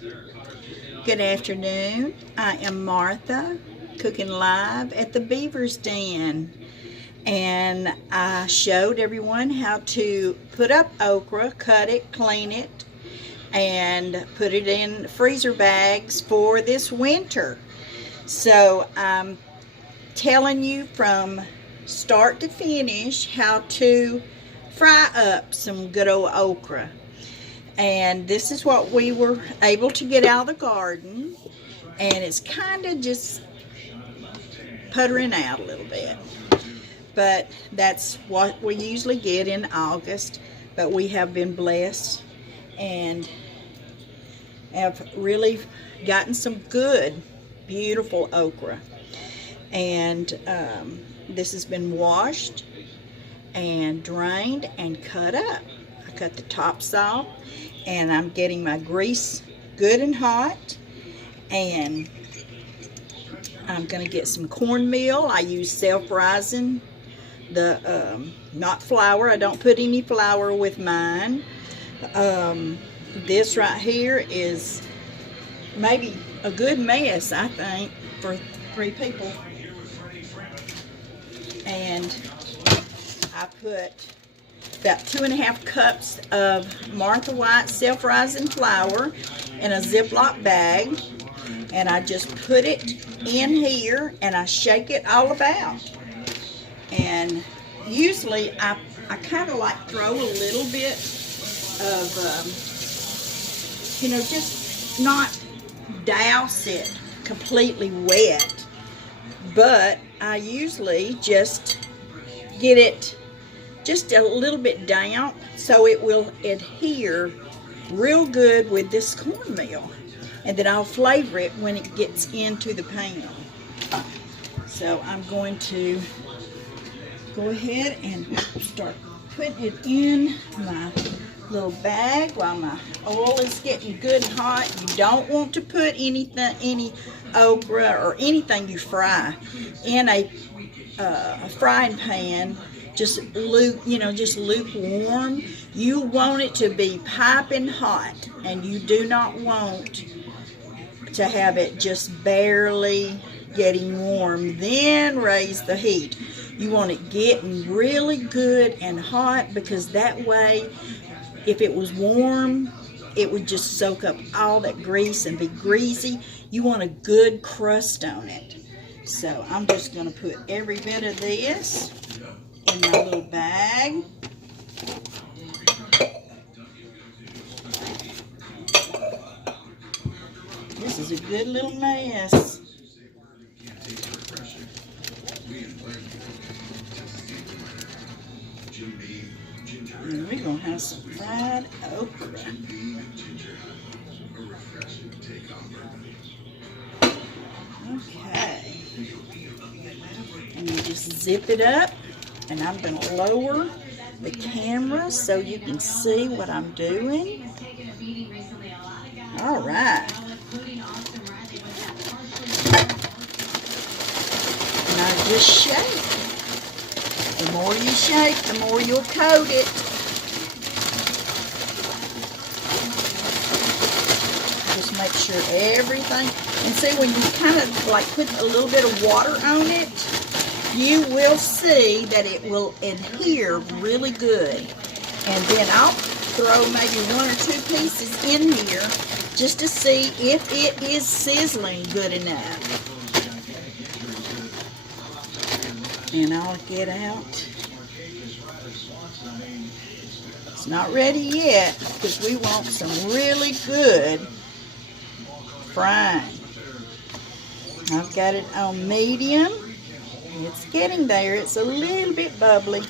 Good afternoon. I am Martha, cooking live at the Beaver's Den. And I showed everyone how to put up okra, cut it, clean it, and put it in freezer bags for this winter. So I'm telling you from start to finish how to fry up some good old okra. And this is what we were able to get out of the garden, and it's kind of just puttering out a little bit, but that's what we usually get in August. But we have been blessed and have really gotten some good, beautiful okra. And this has been washed and drained and cut up. I cut the tops off, and I'm getting my grease good and hot, and I'm going to get some cornmeal. I use self-rising, not flour. I don't put any flour with mine. This right here is maybe a good mess, I think, for 3 people. And I put about 2½ cups of Martha White self-rising flour in a Ziploc bag, and I just put it in here and I shake it all about. And usually I kind of like throw a little bit of, just not douse it completely wet, but I usually just get it just a little bit damp so it will adhere real good with this cornmeal, and then I'll flavor it when it gets into the pan. So I'm going to go ahead and start putting it in my little bag while my oil is getting good and hot. You don't want to put any okra or anything you fry in a frying pan just lukewarm. You want it to be piping hot, and you do not want to have it just barely getting warm. Then raise the heat. You want it getting really good and hot, because that way, if it was warm, it would just soak up all that grease and be greasy. You want a good crust on it. So I'm just going to put every bit of this in my little bag. This is a good little mess. And we're going to have some fried okra. Okay. And you just zip it up. And I'm going to lower the camera so you can see what I'm doing. All right. Now just shake. The more you shake, the more you'll coat it. Just make sure everything. And see, when you kind of like put a little bit of water on it, you will see that it will adhere really good. And then I'll throw maybe 1 or 2 pieces in here just to see if it is sizzling good enough. And I'll get out. It's not ready yet, because we want some really good frying. I've got it on medium. It's getting there. It's a little bit bubbly.